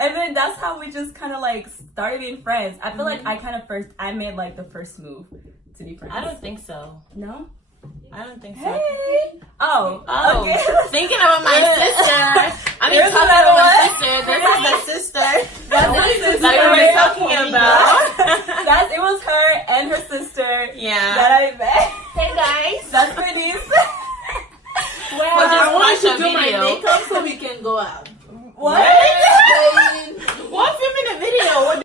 And then that's how we just kind of like started being friends. I feel like I made like the first move to be friends. I don't think so. No? I don't think so. Hey! Oh, okay. Thinking about my sister. I mean, talking about my sister. This is the sister. That's my sister. That we were talking about. It was her and her sister. Yeah. That I met. Hey guys. That's my niece. Well, I want watch to do my video. makeup so we can go out. What? What film in the video? What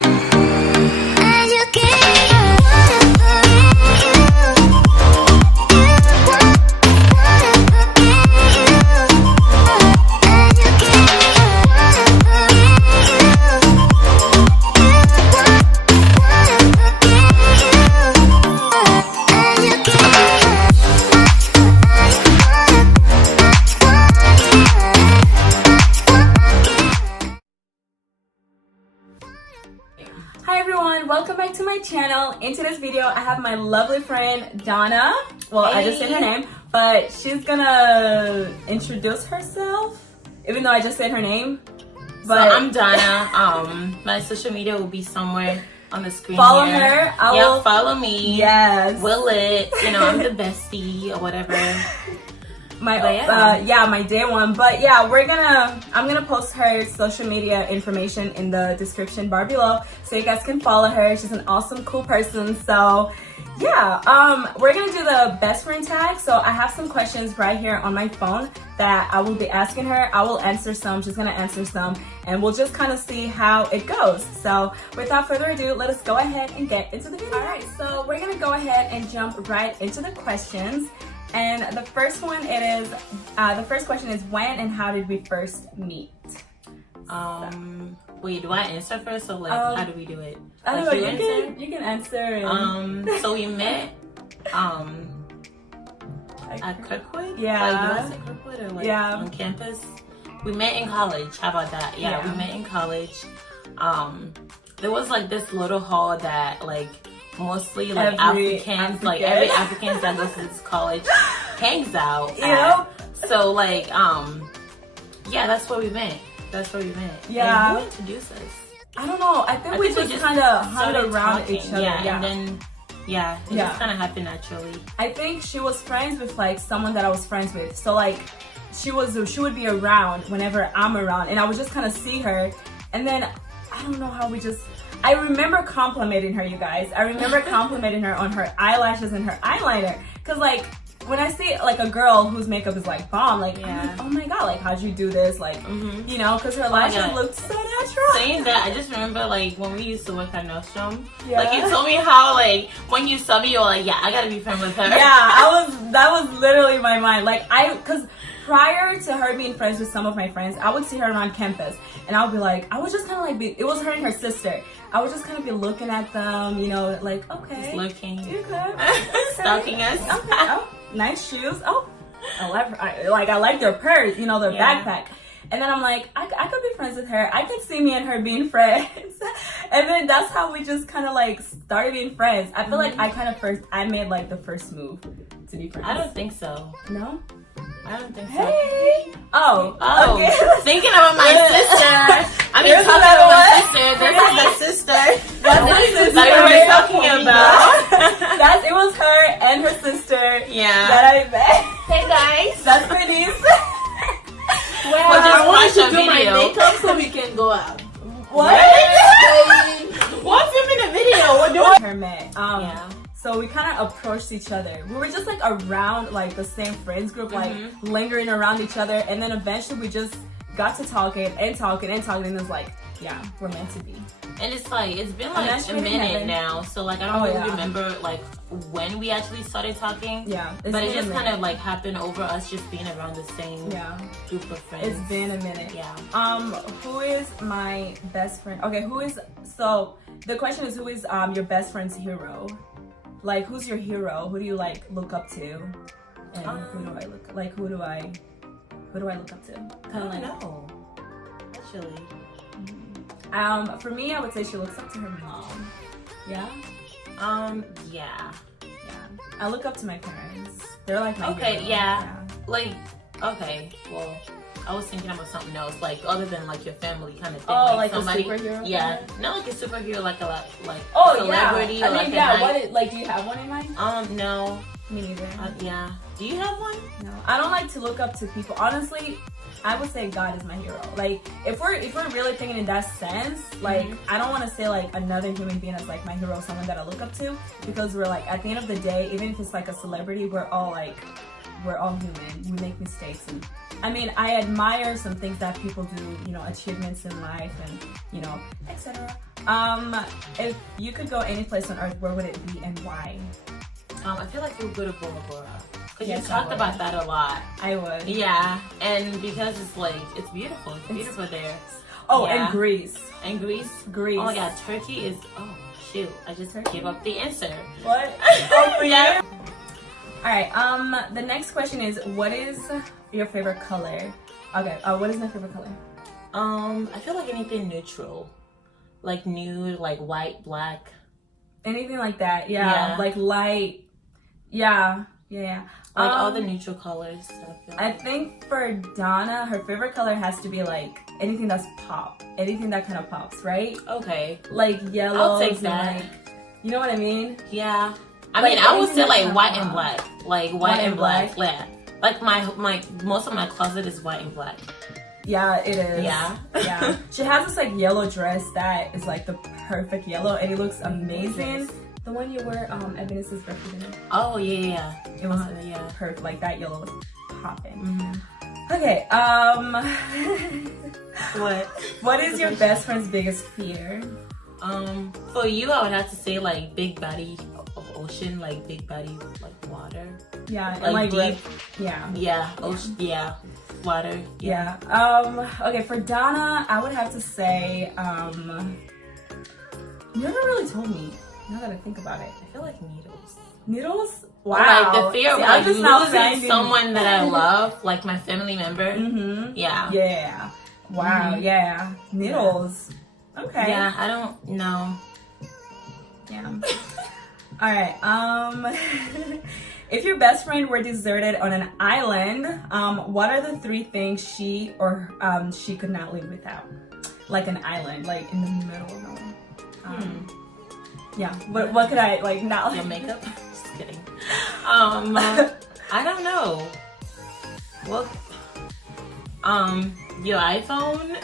Hi everyone, welcome back to my channel. In today's video, I have my lovely friend Donna. Well, I just said her name, but she's gonna introduce herself, even though I just said her name. But so I'm Donna. My social media will be somewhere on the screen. Follow here. her. Yeah, follow me. Yes. Will it? You know, I'm the bestie or whatever. My day one. But yeah, I'm gonna post her social media information in the description bar below so you guys can follow her. She's an awesome, cool person. So yeah, we're gonna do the best friend tag. So I have some questions right here on my phone that I will be asking her. I will answer some, she's gonna answer some, and we'll just kind of see how it goes. So without further ado, let us go ahead and get into the video. All right, so we're gonna go ahead and jump right into the questions. And the first question is when and how did we first meet? Wait, do I answer first or like how do we do it? I don't like know, you can answer. And... so we met at Kirkwood? Yeah. Like, was it Kirkwood or like on campus? We met in college. How about that? Yeah, we met in college. There was like this little hall that like mostly like every Africans that goes to this college hangs out at. So like yeah, that's where we met. Yeah. And who introduced us? I don't know. I think we just kind of hung around each other. Yeah, and then it just kind of happened naturally. I think she was friends with like someone that I was friends with. So like she would be around whenever I'm around, and I would just kind of see her, and then I don't know how I remember complimenting her, you guys. I remember complimenting her on her eyelashes and her eyeliner. Cause like, when I see like a girl whose makeup is like bomb, like, I'm like, oh my god, like how'd you do this? Like, you know, cause her lashes looked so natural. Saying that, I just remember like when we used to work at Nostrum, like you told me how like when you saw me, you were like, yeah, I gotta be friends with her. Yeah, that was literally my mind. Like cause prior to her being friends with some of my friends, I would see her around campus, and I would be like, I would just kind of like it was her and her sister. I would just kind of be looking at them, you know, like, okay. Just looking. You good. Stalking us. Okay. Oh, nice shoes. Oh, I like their purse, you know, their backpack. And then I'm like, I could be friends with her. I could see me and her being friends. And then that's how we just kind of like started being friends. I feel like I made like the first move to be friends. I don't think so. No? I don't think so. Hey! Oh, okay. Thinking about my sister. I mean, talking about my sister. This is the sister. That's my sister. That we were talking about. It was her and her sister. Yeah. That I met. Hey guys. That's my niece. Well, I want to do my makeup so we can go out. What? What film in the video? What doing? Her met. So we kind of approached each other. We were just like around like the same friends group, like lingering around each other, and then eventually we just got to talking, and it was like, yeah, we're meant to be. And it's like it's been like a minute now, so like I don't really remember like when we actually started talking. Yeah, but it just kind of like happened over us just being around the same group of friends. It's been a minute. Yeah. Who is my best friend? Okay, the question is, who is your best friend's hero? Like, who's your hero? Who do you like look up to? And who do I look up to? Kind of like no, actually. For me, I would say she looks up to her mom. Yeah. Yeah. I look up to my parents. They're like my okay. hero. Yeah. Like, okay. Well, I was thinking about something else, like other than like your family kind of thing. Oh, like somebody, a superhero? Yeah, not like a superhero, like a celebrity. Yeah. I mean, yeah. Do you have one in mind? No. Me neither. Yeah. Do you have one? No, I don't like to look up to people. Honestly, I would say God is my hero. Like, if we're really thinking in that sense, like, I don't want to say like another human being as like my hero, someone that I look up to, because we're like, at the end of the day, even if it's like a celebrity, we're all human. We make mistakes, and I mean, I admire some things that people do, you know, achievements in life, and you know, etc. If you could go any place on earth, where would it be and why? I feel like you would go to Bora Bora. Because you talked about that a lot. I would. Yeah, and because it's like, it's beautiful. It's beautiful there. Oh, yeah. And Greece. And Greece? Greece. Oh my god, Turkey is, oh shoot, I just gave up the answer. What? Oh, for yeah. you? Alright, the next question is, what is your favorite color? Okay, what is my favorite color? I feel like anything neutral. Like nude, like white, black. Anything like that, yeah. Like light. Yeah. Like all the neutral colors. I think for Donna, her favorite color has to be like anything that's pop. Anything that kind of pops, right? Okay. Like yellow. I'll take that. Like, you know what I mean? Yeah. I like mean, I would say like white and black. Like white and black. Yeah. Like my most of my closet is white and black. Yeah, it is. Yeah. Yeah. She has this like yellow dress that is like the perfect yellow, and it looks amazing. The one you wear at Venice's represented. Oh yeah. It was perfect. Like that yellow was popping. Mm-hmm. Okay. What is your best friend's biggest fear? For you, I would have to say like big body of ocean, like big body like water. Yeah. Like deep. Yeah. Yeah. Ocean. Yeah. Water. Yeah. Okay. For Donna, I would have to say you never really told me. Now that I think about it, I feel like needles. Needles? Wow. Like the fear of like losing someone that I love, like my family member. Mm-hmm. Yeah. Yeah. Wow. Mm-hmm. Yeah. Needles. Yeah. Okay. Yeah. I don't know. Yeah. All right. If your best friend were deserted on an island, what are the 3 things she could not live without? Like an island, like in the middle of nowhere. Yeah. What could I like not? Your makeup? Just kidding. I don't know. Well, your iPhone.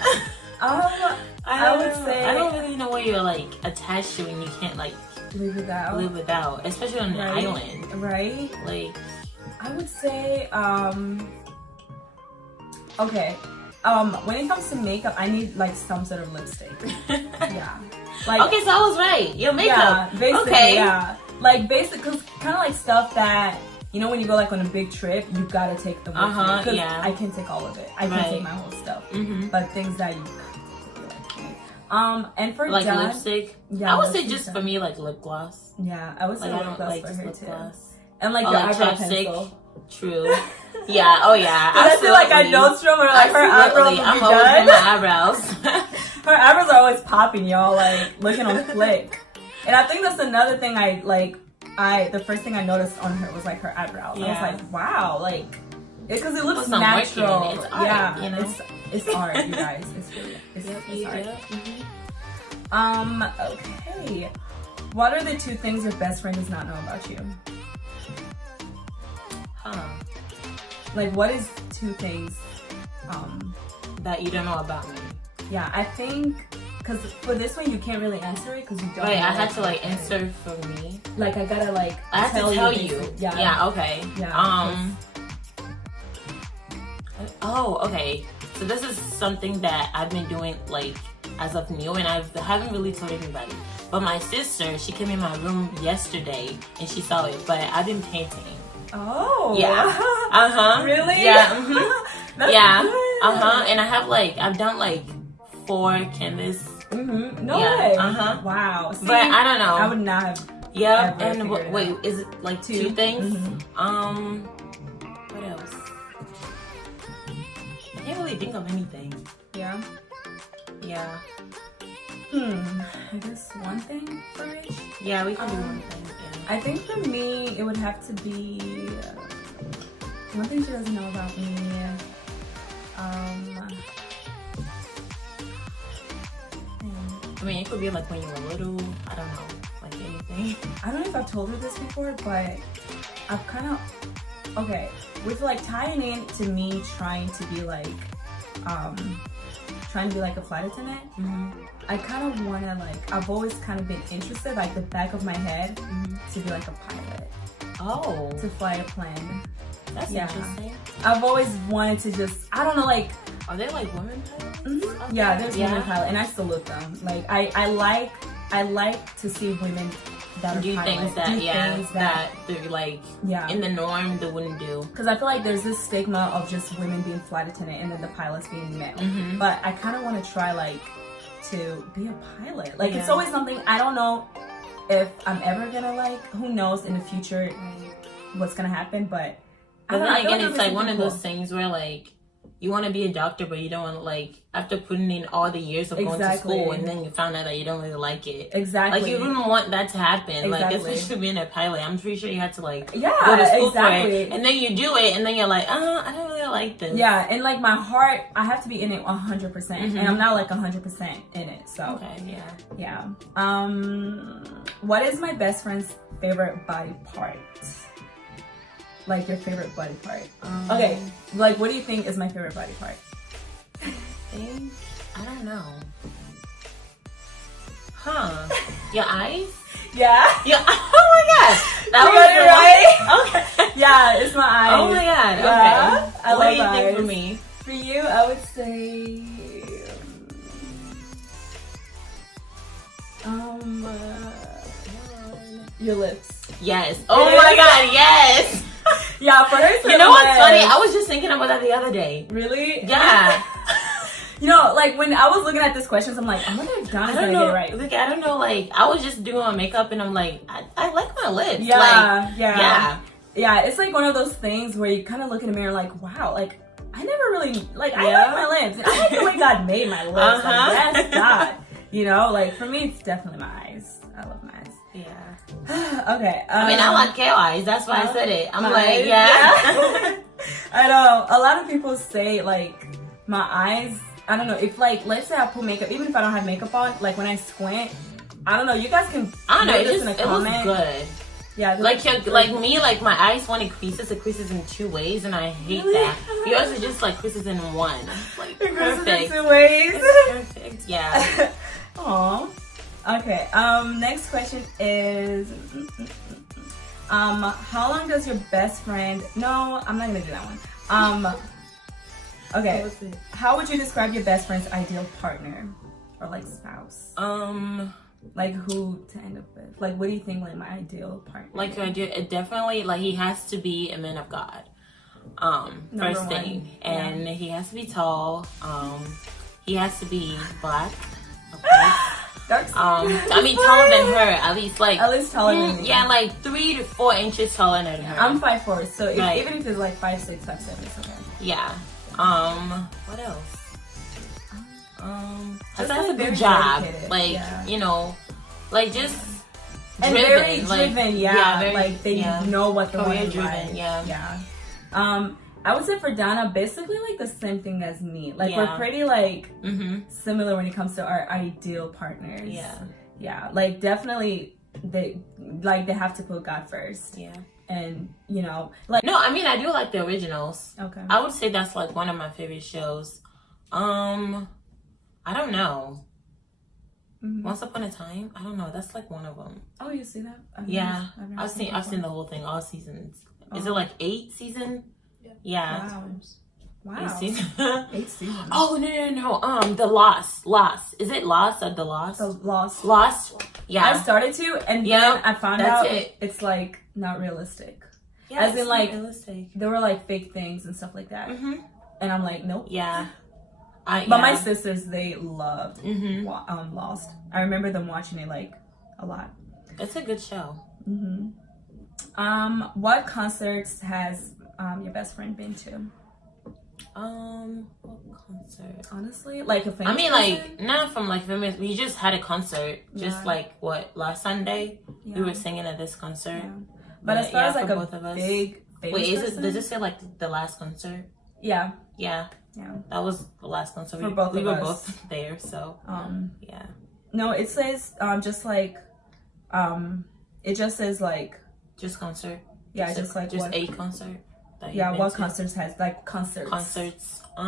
I would say I don't really know what you're like attached to, and you can't like live without, especially on an island. Right. Like, I would say okay. When it comes to makeup, I need like some sort of lipstick. Yeah. Like, okay, so I was right. Your makeup. Yeah, basically, okay. Yeah. Like basically, kind of like stuff that, you know, when you go like on a big trip, you gotta take them with you. Because I can't take all of it. I can't take my whole stuff. Mm-hmm. But things that you and for like John, lipstick. Yeah, I would say just for me like lip gloss. Yeah, I would say like, lip gloss like for her lip too. Gloss. And like the eyebrow pencil. True. Yeah. Oh yeah. I feel like I know Strom, or like her eyebrows will I'm be always done. with my eyebrows. Her eyebrows are always popping, y'all. Like looking on flick. And I think that's another thing the first thing I noticed on her was like her eyebrows. Yeah. I was like, wow, like because it looks natural. It's art, yeah, you know? it's art, you guys. It's really it's art. Mm-hmm. Okay. What are the 2 things your best friend does not know about you? Like, what is 2 things that you don't know about me? Yeah, I think because for this one you can't really answer it because you don't. Wait, know I had to like answer for me. Like I gotta like. I have to tell you. Yeah. Yeah. Okay. Yeah. Oh, okay. So this is something that I've been doing like as of new, and I haven't really told anybody. But my sister, she came in my room yesterday and she saw it. But I've been painting. Oh. Yeah. Really? Yeah. That's good. And I've done like 4 canvas. No way. Wow. See, but I don't know. I would not have. Yeah. And wait, is it like 2 things? What else? I can't really think of anything. Yeah. Yeah. I guess one thing for Rich? Yeah, we can do one thing. Yeah. I think for me, it would have to be one thing she doesn't know about me. I mean, it could be like when you were little. I don't know, like anything. I don't know if I've told her this before, but I've kind of with like tying in to me trying to be like a flight attendant. I kind of want to like, I've always kind of been interested, like the back of my head, to be like a pilot. Oh, to fly a plane. That's interesting. I've always wanted to just, I don't know, like, are there like women pilots? Okay. Yeah, there's women pilots, and I salute them. Like, I like to see women that do things that they're like in the norm they wouldn't do. Because I feel like there's this stigma of just women being flight attendant and then the pilots being male. But I kind of want to try like to be a pilot. Like it's always something, I don't know if I'm ever gonna like, who knows in the future what's gonna happen, but then again it's like one of those things where like you want to be a doctor, but you don't want to, like, after putting in all the years of going to school and then you found out that you don't really like it. Like, you wouldn't want that to happen. Like, especially being a pilot. I'm pretty sure you had to, like, go to school for it. And then you do it, and then you're like, I don't really like this. Yeah, and, like, my heart, I have to be in it 100%. And I'm not, like, 100% in it, so. Okay, yeah. What is my best friend's favorite body part? Like your favorite body part. Okay, like what do you think is my favorite body part? I don't know. Your eyes? Yeah. Oh my god. That was right. Okay. Yeah, it's my eyes. Oh my god. Yeah. Okay. I love what do you eyes. think for me? For you, I would say your lips. Yes. Oh my god, yes. Yeah, for her. You know what's funny? I was just thinking about that the other day. Really? Yeah. You know, like when I was looking at these questions, I'm like, I wonder if Donna's gonna get it right. Like, I don't know. Like, I was just doing my makeup, and I'm like, I like my lips. Yeah, like, yeah. It's like one of those things where you kind of look in the mirror, like, wow, like I never really like. I like my lips. I like the way God made my lips. Like, that's God. You know, like for me, it's definitely my eyes. I love my eyes. Yeah. Okay. I mean, I like kale eyes. That's why I said it. I'm like, yeah. I know. A lot of people say like my eyes. I don't know if like let's say I put makeup, even if I don't have makeup on, like when I squint, I don't know. You guys can. I don't know. This in a comment. It looks good. Yeah. Like me, like my eyes when it creases in 2 ways, and I hate that. Yours is just like creases in 1. Like perfect. In 2 ways. It's perfect. Yeah. Aw. Okay. Next question is, how long does your best friend? No, I'm not gonna do that one. Okay. How would you describe your best friend's ideal partner or like spouse? Like who to end up with? Like, what do you think? Like my ideal partner. Like your ideal, it definitely like he has to be a man of God. First thing, and he has to be tall. He has to be black. Okay. I mean taller than her, at least taller than me. Yeah, like 3 to 4 inches taller than her. I'm 5'4", so even if it's like 5'6", 5'7", it's okay. Yeah. What else? Just that's like a good job. Dedicated. Like you know, like just and driven. Very driven. Yeah, like they know what the career one driven. Like. Yeah. I would say for Donna, basically like the same thing as me. Like we're pretty like similar when it comes to our ideal partners. Yeah. Like definitely they have to put God first. Yeah. And you know, like no, I mean I do like the originals. Okay. I would say that's like one of my favorite shows. I don't know. Once Upon a Time. I don't know. That's like one of them. Oh, you see that? I've seen the whole thing, all seasons. Is it like 8 seasons? Yeah. Wow. 8 seasons. 8 seasons. Oh no. The Lost. Is it Lost or The Lost? The Lost. Lost. Yeah. I started to, and then I found out it's like not realistic. Yeah. As in like realistic. There were like fake things and stuff like that. And I'm like, nope. Yeah. But my sisters, they loved Lost. I remember them watching it like a lot. It's a good show. What concerts has your best friend been to? What concert? Honestly, like a famous. I mean, like not from like famous. We just had a concert, just like last Sunday. We were singing at this concert. Yeah. But as far as like both of us. Big famous wait, person? Does it say like the last concert? Yeah. Yeah. Yeah. That was the last concert. For both we of were us. both there, so yeah. No, it says just like it just says like just concert. Yeah, just like just what, a concert. Yeah, what concerts has like concerts? Concerts. I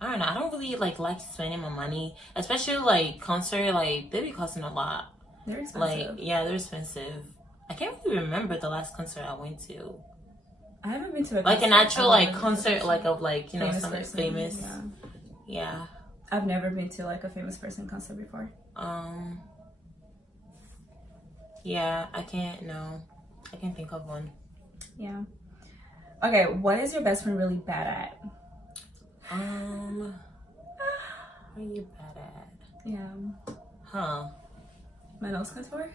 don't know. I don't really like spending my money, especially like concert. Like they be costing a lot. They're expensive. Like yeah, they're expensive. I can't really remember the last concert I went to. I haven't been to a like concert. an actual like concert like of like you know famous something person. famous. Yeah. Yeah. I've never been to like a famous person concert before. Yeah, I can't think of one. Yeah. Okay, what is your best friend really bad at? What are you bad at? Yeah. Huh. My nose contour?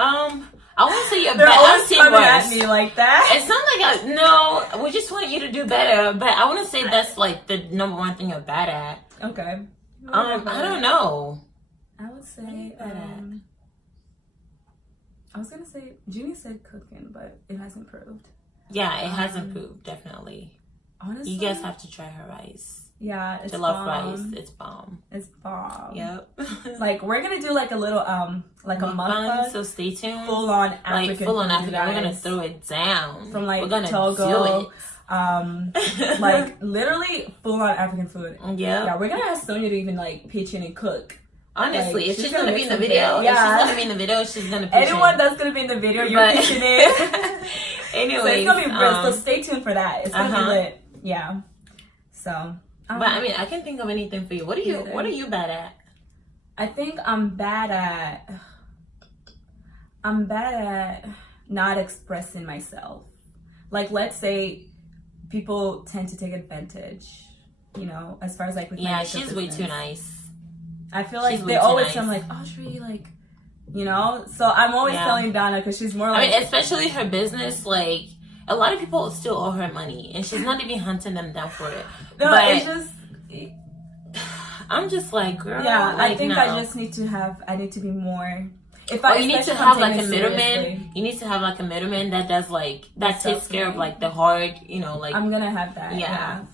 I wouldn't say you're They're bad. always coming worse. at me like that. It's not like no, we just want you to do better, but I wouldn't say that's like the number one thing you're bad at. Okay. I don't know. I would say I was gonna say Jeannie said cooking, but it has improved. Yeah, it has improved, definitely. Honestly, you guys have to try her rice. Yeah, it's Jollof bomb. rice. It's bomb. It's bomb. Yep. Like we're gonna do like a little like a mukbang. So stay tuned. Full on African. Like full on African. Guys. We're gonna throw it down. From like we're gonna Togo. do it. Like literally full on African food. Yeah. Yeah, we're gonna ask Sonia to even like pitch in and cook. Honestly, like, if she's gonna be in the video, yeah. if she's gonna be in the video, she's gonna pitch anyone in. that's gonna be in the video, you're pitching in. Anyway, so it's gonna be real. So stay tuned for that. It's gonna be lit. Yeah. So. But I mean, I can't think of anything for you. What are you bad at? I think I'm bad at not expressing myself. Like, let's say people tend to take advantage, you know, as far as like with my she's way too nice. I feel like they always sound like, Audrey, like, you know. So I'm always telling Donna because she's more like. I mean, especially her business, like. A lot of people still owe her money, and she's not even hunting them down for it. No, but it's just. I'm just like, girl. Yeah, like, I think no. I just need to have. I need to be more. You need to have like a middleman. You need to have like a middleman that does like that takes care of like the hard, you know, like. I'm gonna have that. Yeah.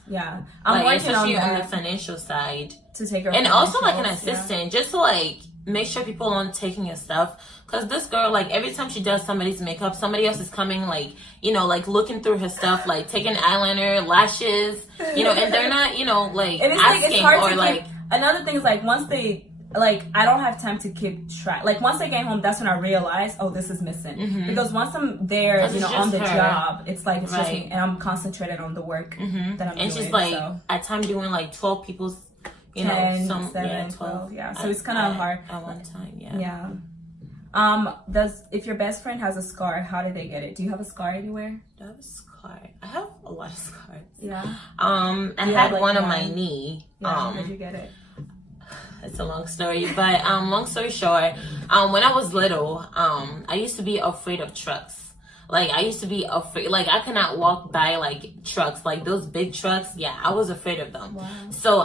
I'm like, working especially on the financial side to take care of. And also like an assistant, just to like make sure people aren't taking your stuff. Cause this girl, like every time she does somebody's makeup, somebody else is coming, like, you know, like looking through her stuff, like taking eyeliner, lashes, you know, and they're not, you know, like and it's asking like, it's hard or to like. Keep, another thing is like once they. Like, I don't have time to keep track. Like, once I get home, that's when I realize, oh, this is missing. Mm-hmm. Because once I'm there, you know, on the job, it's like, it's just me. And I'm concentrated on the work that I'm doing. And she's like, at time doing like 12 people's, you 10, know, 7, 12. Yeah, so it's kind of hard. At one time, yeah. If your best friend has a scar, how did they get it? Do you have a scar anywhere? Do I have a scar? I have a lot of scars. Yeah. I had like one on my knee. Yeah, where'd you get it? It's a long story, but long story short, when I was little, I used to be afraid of trucks. Like, I used to be afraid, like, I could not walk by, like, trucks, like, those big trucks. Yeah, I was afraid of them. Wow. So,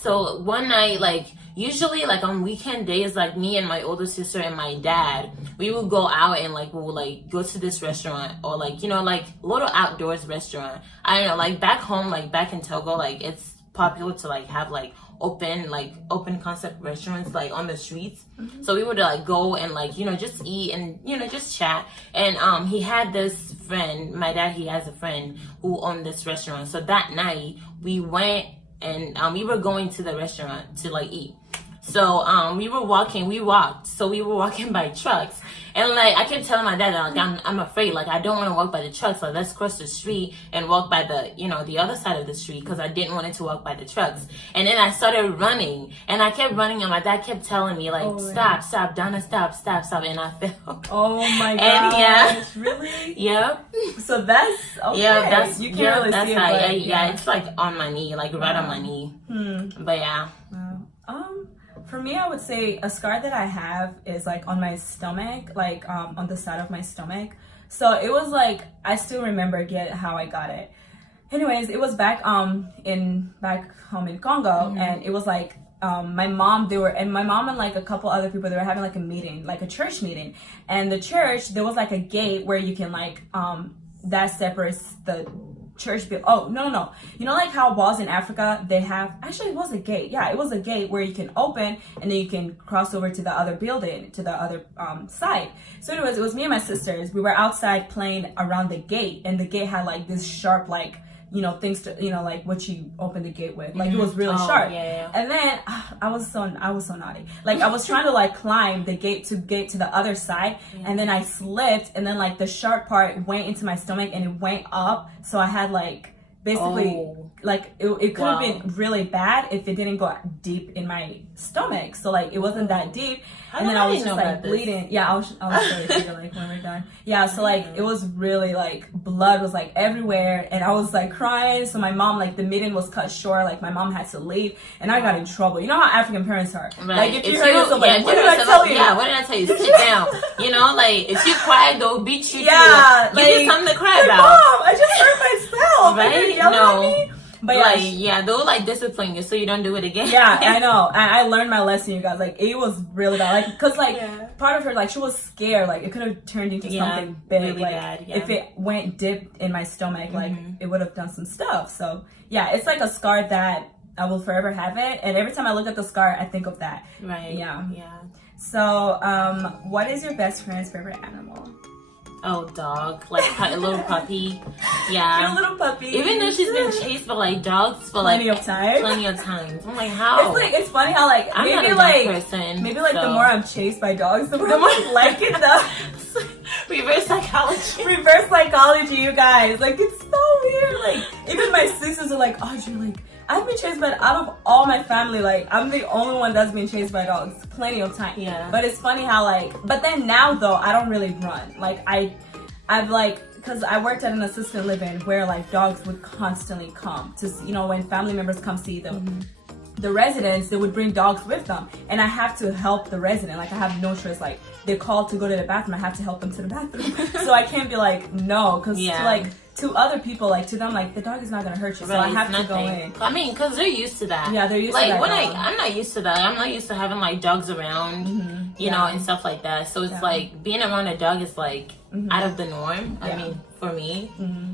so one night, like, usually, like, on weekend days, like, me and my older sister and my dad, we would go out and, like, we would, like, go to this restaurant or, like, you know, like, little outdoors restaurant. I don't know, like, back home, like, back in Togo, like, it's popular to, like, have, like, open concept restaurants like on the streets. Mm-hmm. So we would like go and like, you know, just eat and, you know, just chat. And he had this friend, my dad, he has a friend who owned this restaurant. So that night we went and we were going to the restaurant to like eat. So we walked. So we were walking by trucks. And like I kept telling my dad that like I'm afraid, like I don't want to walk by the trucks, like let's cross the street and walk by the, you know, the other side of the street, because I didn't want it to walk by the trucks. And then I started running and I kept running and my dad kept telling me like stop, Donna, stop, and I fell. Oh my god. And yeah. Really? Yep. So that's okay. Yeah, that's you can't really see it, but, yeah, it's like on my knee, like right on my knee. But yeah. Wow. For me, I would say a scar that I have is like on my stomach, like on the side of my stomach. So it was like, I still remember how I got it. Anyways, it was back home in Congo, and it was like my mom and like a couple other people, they were having like a meeting, like a church meeting. And the church, there was like a gate where you can like that separates the church build. Oh, no. You know, like how walls in Africa, they have, actually it was a gate. Yeah, it was a gate where you can open and then you can cross over to the other building, to the other side. So anyways, it was me and my sisters. We were outside playing around the gate, and the gate had like this sharp, like, you know, things to, you know, like what you open the gate with. Like, it was really sharp. Yeah. And then I was so naughty. Like, I was trying to like climb the gate to the other side, and then I slipped, and then like the sharp part went into my stomach and it went up. So I had like basically like it could have been really bad if it didn't go deep in my stomach. So like it wasn't that deep, and then I was just like bleeding. Yeah, I'll show it to you like when we're done. Yeah, so like it was really like blood was like everywhere, and I was like crying. So my mom, like the meeting was cut short. Like my mom had to leave, and I got in trouble. You know how African parents are. Right. Like if you hurt yourself, like, what did I tell you? Yeah, what did I tell you? Sit down. You know, like if you cry, they'll beat you. Yeah, give you something to cry about. Mom, I just hurt myself. Right? No. But yeah, they'll like discipline you so you don't do it again. Yeah, I know. I learned my lesson, you guys. Like, it was really bad. Like, cause like part of her, like, she was scared. Like, it could have turned into something big. Really like, bad. Yeah. If it went dipped in my stomach, like, it would have done some stuff. So yeah, it's like a scar that I will forever have it. And every time I look at the scar, I think of that. Right. Yeah. Yeah. So, what is your best friend's favorite animal? Oh, dog. Like a little puppy. Yeah. A little puppy. Even though she's been chased by like dogs for plenty of times. I'm like, how? It's funny how like I'm maybe not a like dog person, maybe like so. the more I'm chased by dogs, the more I like it though. Reverse psychology. Reverse psychology, you guys. Like, it's so weird. Like, even my sisters are like, Audrey, like, I've been chased by, out of all my family, like, I'm the only one that's been chased by dogs plenty of time. Yeah. But it's funny how, like, but then now, though, I don't really run. Like, I've, like, because I worked at an assisted living where, like, dogs would constantly come to, you know, when family members come see them. The residents, they would bring dogs with them, and I have to help the resident. Like, I have no choice. Like, they're called to go to the bathroom, I have to help them to the bathroom. So I can't be like, no, because to other people, like, to them, like, the dog is not gonna hurt you, so I have to go in. I mean, because they're used to that. Yeah, they're used to that. Like, I'm not used to that. I'm not used to having, like, dogs around, you know, and stuff like that. So it's like, being around a dog is, like, out of the norm. I mean, for me.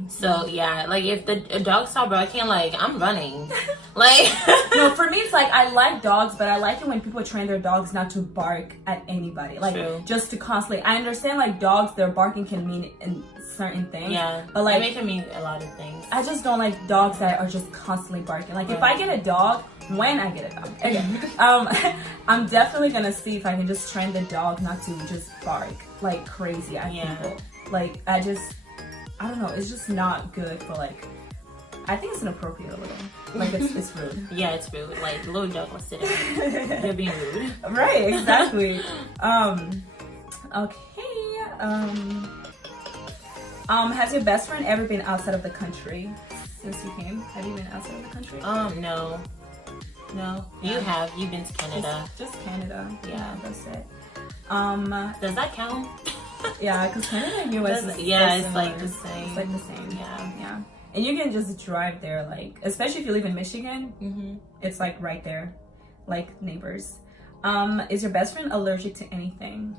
So, yeah, like, if a dog stop barking, like, I'm running. Like, no, for me, it's like, I like dogs, but I like it when people train their dogs not to bark at anybody. Like, just to constantly, I understand, like, dogs, their barking can mean in certain things. Yeah, but like, it can mean a lot of things. I just don't like dogs that are just constantly barking. Like, if I get a dog, when I get a dog, okay, I'm definitely gonna see if I can just train the dog not to just bark like crazy at people. Like, I don't know, it's just not good for, like, I think it's inappropriate a little. Like, it's rude. Yeah, it's rude. Like, little dog will sit down. You're being rude. Right, exactly. Okay. Has your best friend ever been outside of the country since you came? Have you been outside of the country? No. No. You have. You've been to Canada. Just Canada. Yeah, that's it. Does that count? Yeah, because Canada and US is it's like the same. It's like the same. Yeah. And you can just drive there, like, especially if you live in Michigan, it's like right there, like neighbors. Is your best friend allergic to anything?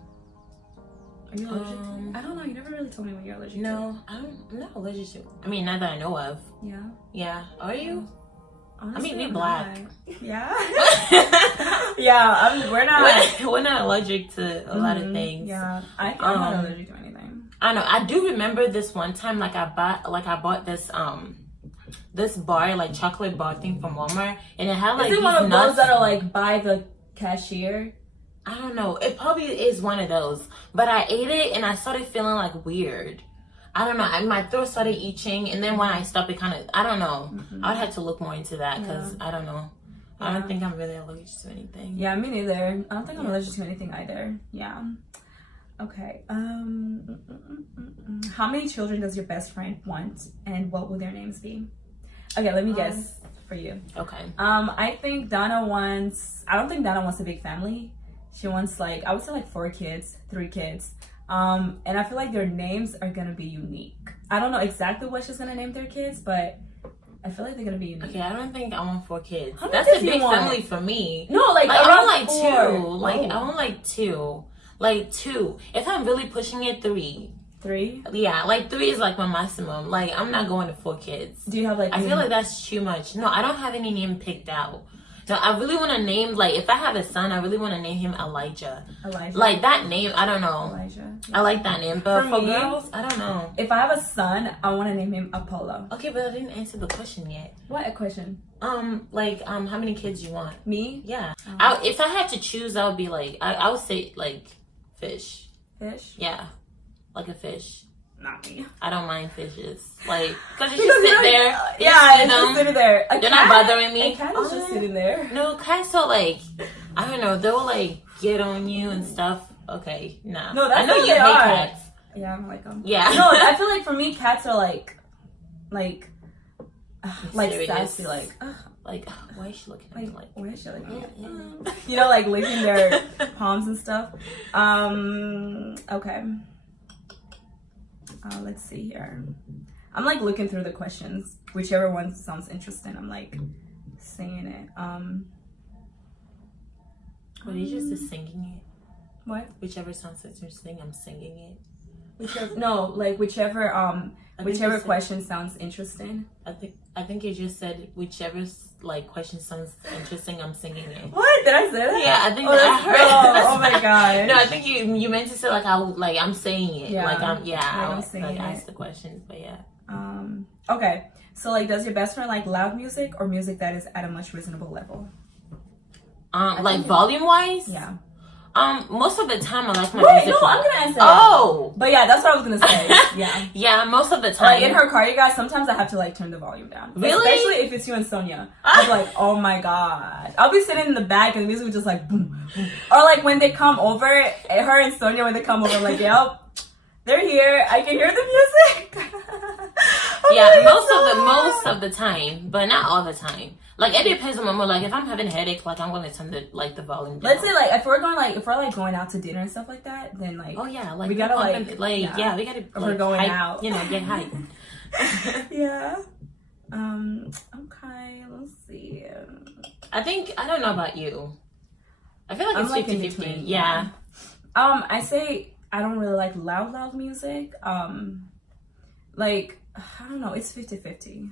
Are you allergic to? I don't know. You never really told me what you're allergic to. No, I'm not allergic to. I mean, not that I know of. Yeah. Yeah. Are you? Honestly, I mean, we black. Yeah. Yeah. We're not. We're not allergic to a lot of things. Yeah. I'm not allergic to anything. I know. I do remember this one time. Like I bought this this bar, like chocolate bar thing from Walmart, and it had like is it these one of nuts those that are like by the cashier? I don't know. It probably is one of those. But I ate it and I started feeling like weird. I don't know. My throat started itching, and then when I stopped, it kind of, I don't know. I would have to look more into that because I don't know. I don't think I'm really allergic to anything. Yeah, me neither. I don't think I'm allergic to anything either. Yeah. Okay. How many children does your best friend want, and what will their names be? Okay, let me guess for you. Okay. I think Donna wants. I don't think Donna wants a big family. She wants, like, I would say like 3 kids. And I feel like their names are gonna be unique. I don't know exactly what she's gonna name their kids, but I feel like they're gonna be unique. Okay, I don't think I want 4 kids. How That's a big family for me. No, like I around want like 4. 2. Like I want like 2. Like 2. If I'm really pushing it, 3. 3? Yeah, like 3 is like my maximum. Like I'm not going to 4 kids. Do you have like? I feel like that's too much. No, I don't have any name picked out. No, I really want to name, like, if I have a son, I really want to name him Elijah. Like that name, I don't know. Elijah. Yeah. I like that name, but for me, girls, I don't know. If I have a son, I want to name him Apollo. Okay, but I didn't answer the question yet. What a question? Like, how many kids you want? Me? Yeah. If I had to choose, I would be like, I would say like fish. Fish? Yeah, like a fish. Not me. I don't mind fishes. Like, because you just sit there. Yeah, it's just sitting there. They're not bothering me. A cat is just sitting there. No, cats are like, I don't know, they'll like get on you and stuff. Okay, nah. No, that's I know what you they hate are. cats. Yeah, I don't like them. Yeah. No, I feel like for me, cats are like sassy, like, why is she looking at me like? Why is she looking at me? You know, like licking their palms and stuff. Okay. Let's see here. I'm like looking through the questions. Whichever one sounds interesting, I'm like saying it. What are you just singing it? What? Whichever sounds interesting, I'm singing it. Whichever question sounds interesting. I think you just said whichever like question sounds interesting, I'm singing it. What? Did I say that? Yeah, I think I heard. Oh my god. No, I think you meant to say like I'm saying it. Yeah. Like I'm saying it. Ask the questions, but yeah. Okay. So like, does your best friend like loud music or music that is at a much reasonable level? Like volume wise? Yeah. Most of the time I like my music. music. No, I'm gonna answer. Oh, but yeah, that's what I was gonna say. Yeah. Yeah, most of the time. Like in her car, you guys, sometimes I have to like turn the volume down. Really? Especially if it's you and Sonia. I'm like, oh my god. I'll be sitting in the back and the music will just like boom, boom. Or like when they come over, her and Sonia when they come over, I'm like, yep, they're here. I can hear the music. Yeah, most of the time, but not all the time. Like it depends on my mood. Like if I'm having a headache, like I'm gonna turn the volume down. Let's say like if we're going out to dinner and stuff like that, then like like we gotta we gotta if we're going hype, out, get hype. Yeah. Okay, let's see. I don't know about you. I feel like it's 50-50. Yeah. I say I don't really like loud music. Like I don't know, it's 50-50.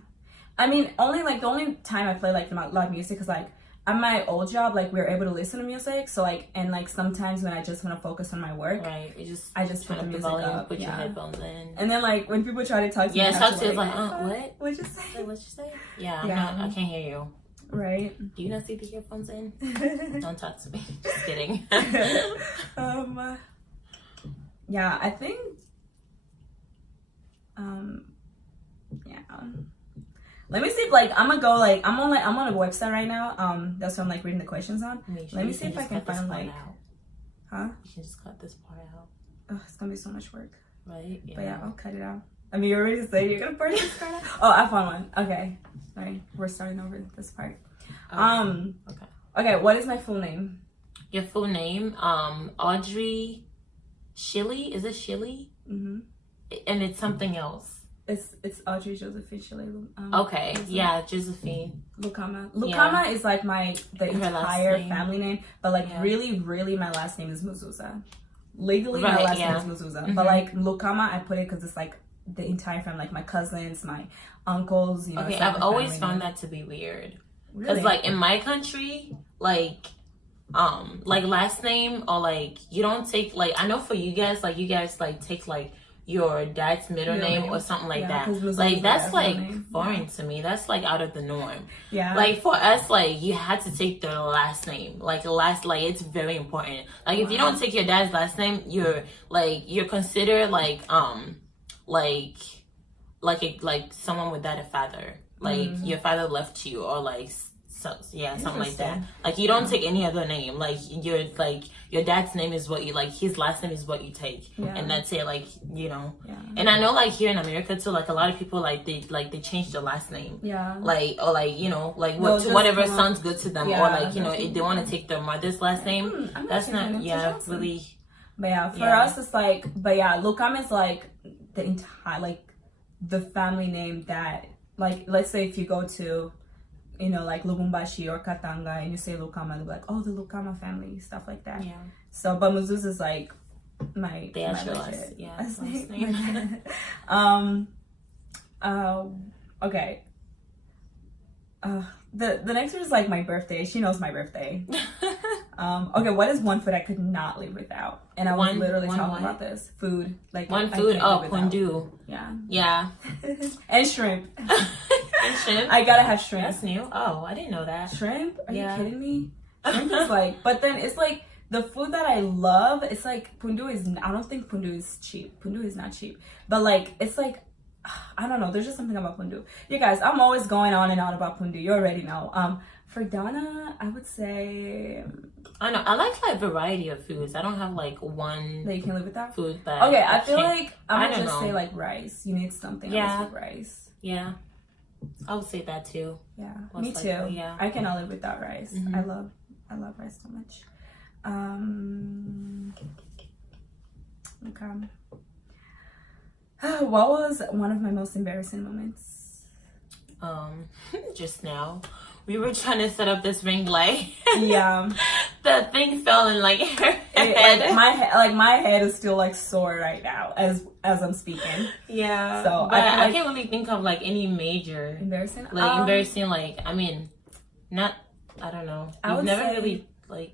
I mean, the only time I play like loud music is like at my old job, like we were able to listen to music. So like, and like sometimes when I just want to focus on my work, right? I just put the music up, put your headphones in, and then like when people try to talk to me, talk to you like, what? What'd you say? What'd you say? Yeah, I can't hear you. Right? Do you not see the earphones in? Don't talk to me. Just kidding. Yeah, I think. Yeah. Let me see if like I'm on a website right now. That's what I'm like reading the questions on. Let me see if I can find like. Huh? You can just cut this part out. Oh, it's gonna be so much work. Right? Yeah. But yeah, I'll cut it out. I mean, you're ready to say you're gonna part this part out? Oh, I found one. Okay. Sorry. We're starting over this part. Okay, what is my full name? Your full name? Audrey Shilley? Is it Shilley? Mm-hmm. And it's something else. It's Audrey Josephine. Okay, yeah, Josephine. Lukama. Lukama is like the entire family name, but like really, my last name is Muzuza. Legally, my last name is Muzuza, but like Lukama, I put it because it's like the entire family, like my cousins, my uncles. You know. Okay, I've always found that to be weird because like in my country, like last name or like you don't take like I know for you guys like take like your dad's middle name or something like that. Like that's like foreign to me. That's like out of the norm. Yeah. Like for us, like you had to take their last name. Like it's very important. Like if you don't take your dad's last name, you're considered like someone without a father. Like your father left you or like something like that. Like you don't take any other name. Like your dad's name is what you like. His last name is what you take, and that's it. Like you know. Yeah. And I know like here in America too, like a lot of people they change their last name. Yeah. Like or like you know like whatever sounds good to them or like you know if they want to take their mother's last name. That's not really. But yeah, for us it's like Lukama is like the entire like the family name that like let's say if you go to you know, like Lubumbashi or Katanga, and you say Lukama, they'll be like, oh, the Lukama family, stuff like that. Yeah. So, but Muzuza is like my last name. Okay. The next one is like my birthday. She knows my birthday. Okay, what is one food I could not live without? And I was literally talking about this. Food. Like one food. Oh, pundu. Yeah. And shrimp. And shrimp. I gotta have shrimp. That's new. Oh, I didn't know that. Shrimp? Are you kidding me? Shrimp is like, but then it's like the food that I love. It's like pundu is. I don't think pundu is cheap. Pundu is not cheap. But like it's like. I don't know. There's just something about pundu. You guys, I'm always going on and on about pundu. You already know. For Donna, I would say. I know. I like variety of foods. I don't have like one that you can live without. Food that. Okay, I feel like I'm gonna just say like rice. You need something else with rice. Yeah, I would say that too. Yeah, me too. Yeah, I cannot live without rice. I love rice so much. Okay. What was one of my most embarrassing moments? Just now. We were trying to set up this ring light. Yeah. The thing fell in like her head. My head is still like sore right now as I'm speaking. Yeah. So but I can't really think of like any major embarrassing. Like I mean, not I don't know. You've never really like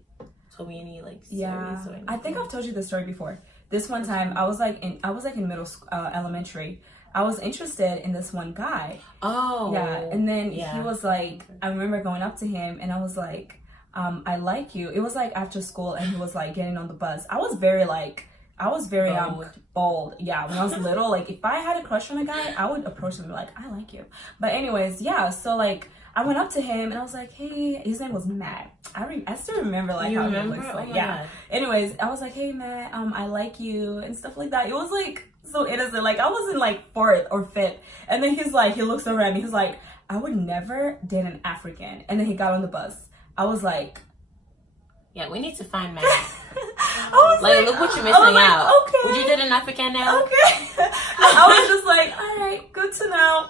told me any like stories or anything. I think I've told you this story before. This one time I was like in middle school, elementary. I was interested in this one guy. Oh. Yeah. And then he was like, I remember going up to him and I was like, I like you. It was like after school and he was like getting on the bus. I was very bold. Yeah. When I was little, like if I had a crush on a guy, I would approach him and be like, I like you. But anyways, yeah. So like I went up to him and I was like, hey, his name was Matt. I still remember like how he looks like. Yeah. Anyways, I was like, hey Matt, I like you and stuff like that. It was like so innocent. Like I was in like 4th or 5th. And then he looks over at me, he's like, I would never date an African. And then he got on the bus. I was like, yeah, we need to find Matt. I was like, look what you're missing out. Okay. Would you date an African now? Okay. I was just like, all right, good to know.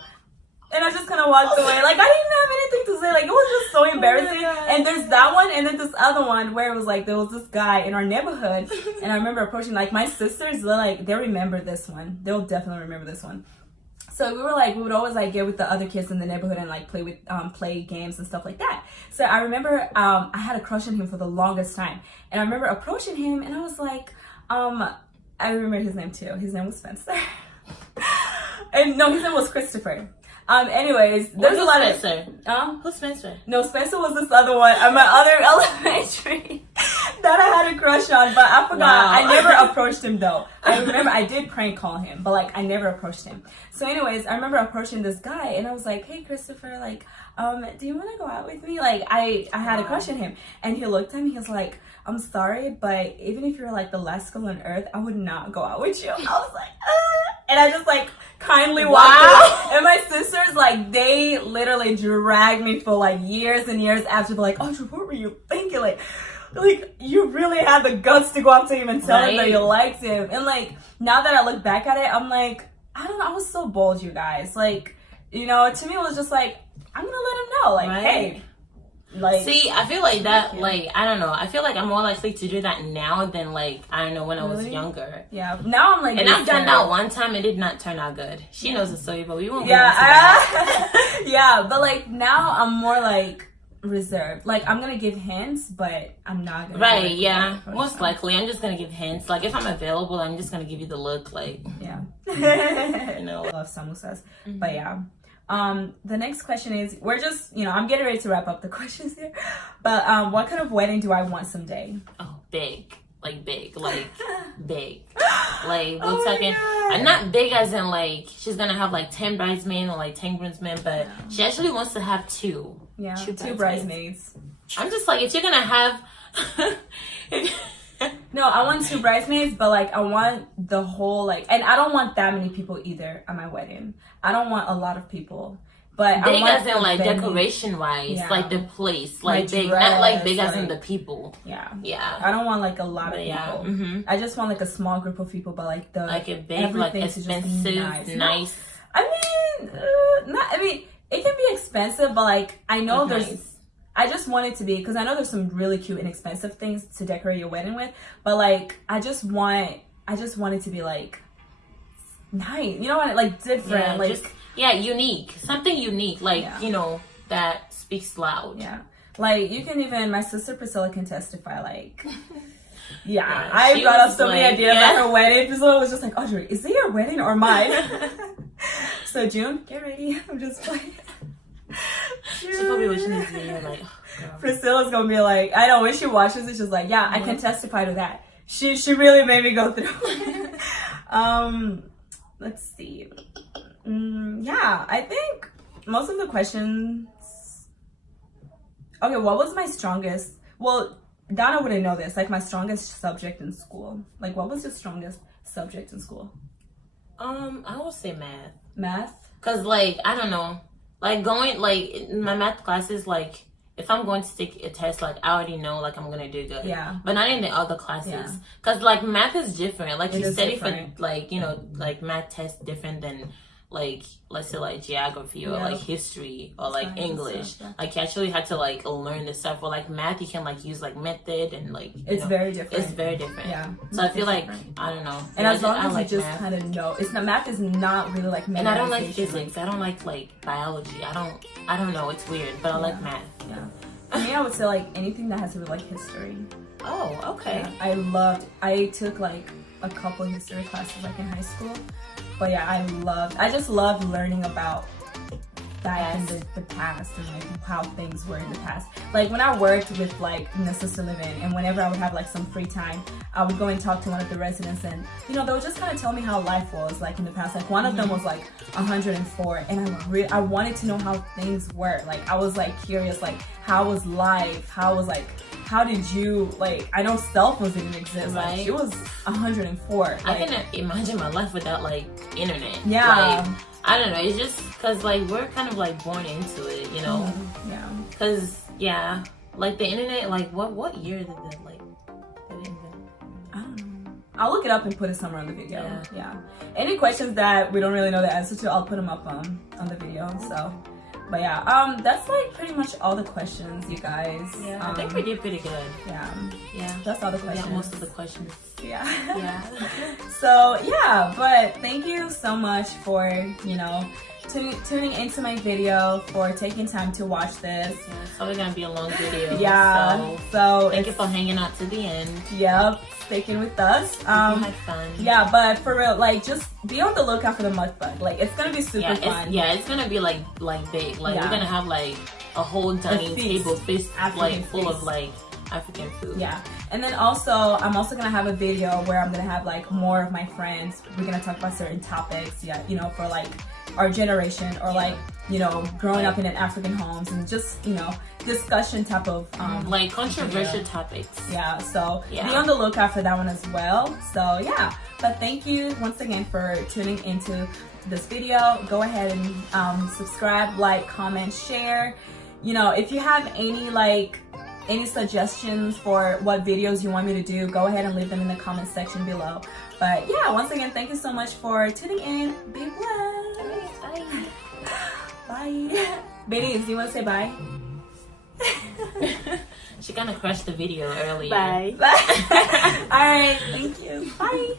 And I just kind of walked away. Like, I didn't have anything to say. Like, it was just so embarrassing. And there's that one, and then this other one where it was like, there was this guy in our neighborhood. And I remember approaching, like, my sisters, they remember this one. They'll definitely remember this one. So we would always, like, get with the other kids in the neighborhood and, like, play games and stuff like that. So I remember I had a crush on him for the longest time. And I remember approaching him, and I was like, I remember his name, too. His name was Spencer. And, no, his name was Christopher. Anyways, there's a lot Spencer? Who's Spencer? No, Spencer was this other one at my other elementary that I had a crush on, but I forgot. Wow. I never approached him though. I remember I did prank call him, but like I never approached him. So anyways, I remember approaching this guy and I was like, hey Christopher, like, do you want to go out with me? Like I had a crush on him. And he looked at me, he was like, I'm sorry, but even if you're like the last girl on earth, I would not go out with you. I was like, and I just like kindly walked away. And my sisters, like, they literally dragged me for like years and years after. They're like, Audrey, what were you thinking? Like you really had the guts to go up to him and tell him that you liked him. And like now that I look back at it, I'm like, I don't know, I was so bold, you guys. Like, you know, to me it was just like, I'm gonna let him know, like, hey. Like, see, I feel like that, like, I don't know. I feel like I'm more likely to do that now than, like, I don't know, when I was younger. Yeah, now I'm like, and I've done that one time. It did not turn out good. She knows the story, but we won't. Yeah, but like now I'm more like reserved. Like I'm gonna give hints, but I'm not gonna. Right? Yeah. Most likely, I'm just gonna give hints. Like if I'm available, I'm just gonna give you the look. Like yeah. You know, I love samosas, but yeah. The next question is, we're just, you know, I'm getting ready to wrap up the questions here, but what kind of wedding do I want someday? Oh, big. Like big. Like big. Like we're talking, not big as in like she's gonna have like 10 bridesmaids or like 10 groomsmen, but she actually wants to have 2. Yeah, 2 bridesmaids. I'm just like, if you're gonna have no, I want 2 bridesmaids, but like I want the whole like, and I don't want that many people either at my wedding. I don't want a lot of people, but big I want as in like decoration wise, like the place, like big, not like big as in the people. Yeah, yeah. I don't want like a lot of people. I just want like a small group of people, but like a big, like expensive, nice. I mean, it can be expensive, but like I know there's. Nice. I just want it to be, because I know there's some really cute and expensive things to decorate your wedding with, but like I just want I just wanted to be like nice, you know what, like different, yeah, like just, unique, something unique, like you know, that speaks loud. Yeah, like you can even, my sister Priscilla can testify, like I brought up so many ideas at her wedding. Priscilla was just like, Audrey, is it your wedding or mine? So June, get ready. I'm just playing. She's probably watching this video like, oh, Priscilla's gonna be like, I know when she watches it, she's like, yeah, I can testify to that. She really made me go through it. Let's see. Yeah, I think most of the questions. Okay, what was my strongest? Well, Donna wouldn't know this. Like my strongest subject in school. Like, what was your strongest subject in school? I would say math. Math? Cause like I don't know, like going like in my math classes, like if I'm going to take a test, like I already know like I'm gonna do good. Yeah. But not in the other classes, cause like math is different. Like you study for like, you know, like math test different than like, let's say like geography or like history or like English. Like you actually had to like learn this stuff. Or like math, you can like use like method and like it's very different. It's very different. Yeah. So I feel like I don't know. And as long as you just kind of know, it's not, math is not really like. And I don't like physics. I don't like biology. I don't know. It's weird, but I like math. Yeah. For me, I would say like anything that has to do with like history. Oh, okay. Yeah, I took like a couple history classes like in high school. But yeah, I just loved learning about back in the past and like how things were in the past. Like when I worked with like assisted living, and whenever I would have like some free time, I would go and talk to one of the residents, and you know, they would just kind of tell me how life was like in the past. Like one of them was like 104, and I wanted to know how things were. Like I was like curious, like how was life? How did you, like, I know cell phones didn't exist. Right. Like, she was 104. Like, I cannot imagine my life without, like, internet. Yeah. Like, I don't know. It's just because, like, we're kind of, like, born into it, you know? Yeah. Because, yeah, like, the internet, like, what year did it, like, invent? I don't know. I'll look it up and put it somewhere on the video. Yeah. Any questions that we don't really know the answer to, I'll put them up on the video, so. But yeah, that's like pretty much all the questions, you guys. Yeah, I think we did pretty good. Yeah, that's all the questions. Yeah, most of the questions. Yeah. So yeah, but thank you so much for, you know, tuning into my video, for taking time to watch this. Yeah, it's probably gonna be a long video. Yeah. So thank you for hanging out to the end. Yep, sticking with us. We had fun. Yeah, but for real, like just be on the lookout for the mukbang. Like it's gonna be super fun. It's gonna be like big. Like we're gonna have like a whole dining table like full of like African food. Yeah. And then also, I'm also gonna have a video where I'm gonna have like more of my friends. We're gonna talk about certain topics, you know, for like our generation, or like, you know, growing up in an African homes, and just, you know, discussion type of like controversial topics. Yeah, so be on the lookout for that one as well. So yeah, but thank you once again for tuning into this video. Go ahead and subscribe, like, comment, share. You know, if you have any suggestions for what videos you want me to do, go ahead and leave them in the comment section below. But yeah, once again, thank you so much for tuning in. Be blessed. Bye. Bye. Ladies, do you want to say bye? She kind of crushed the video earlier. Bye. Bye. All right, thank you. Bye.